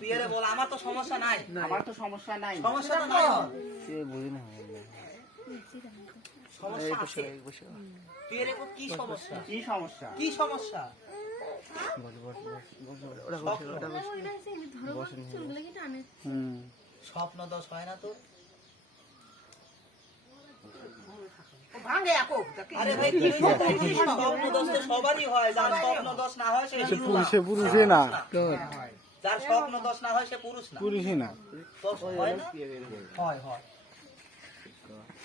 তুই এরে বল আমার তো সমস্যা নাই, আমার তো সমস্যা নাই, সমস্যা তো নাই, বুঝি না সমস্যা আছে। তুই এরে বল কি সমস্যা, কি সমস্যা, কি সমস্যা? স্বপ্ন দোষ হয় না তোর? আরে ভাই তুই স্বপ্ন দোষ তো সবারই হয়, যার স্বপ্ন দোষ না হয় সে পুরুষে না, যার স্বপ্ন দোষ না হয় সে পুরুষ না, পুরুষই না। দোষ হয় না? হয় হয়।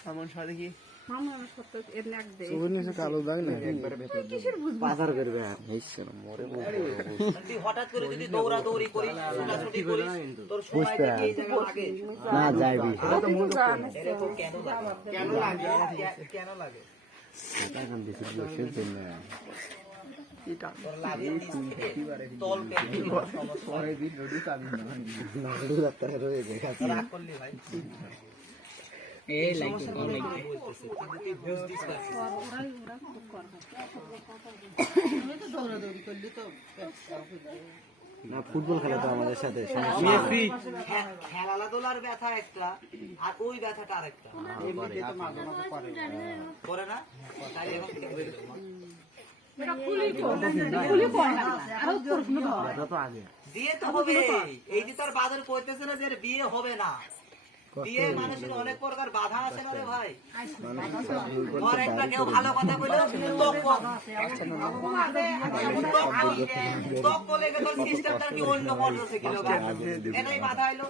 এমন সাথে কি কালো দাগ না বাজার করবে মরে তুই হঠাৎ করে যদি দৌড়াদৌড়ি করিস, ছোটাছুটি করিস, তোর সময় থেকে এই জায়গা লাগে না যাইবি এটা তো কেন লাগে, কেন লাগে, কেন লাগে? তোর লাগে তল পেটে সমস্যা। রাগ করলি ভাই? এই সমস্যা বলতেছে, কিন্তু তুই বুঝতিস না ফুটবল খেলা তো আমাদের সাথে খেলাধুলার ব্যথা একটা, আর ওই ব্যথাটা আরেকটা। করে না? তাই এখন থেকে বের করো। বিয়ে তো হবে, এই যে তোর বাদর কইতেছে না যে এর বিয়ে হবে না, বিয়ে মানুষের অনেক প্রকার বাধা আছে না রে ভাই। আর একটা কেউ ভালো কথা কইলো তক বলে গেল সিস্টেমটা কি অন্য পর্যায়ে ছিল, এটাই বাধা এলো।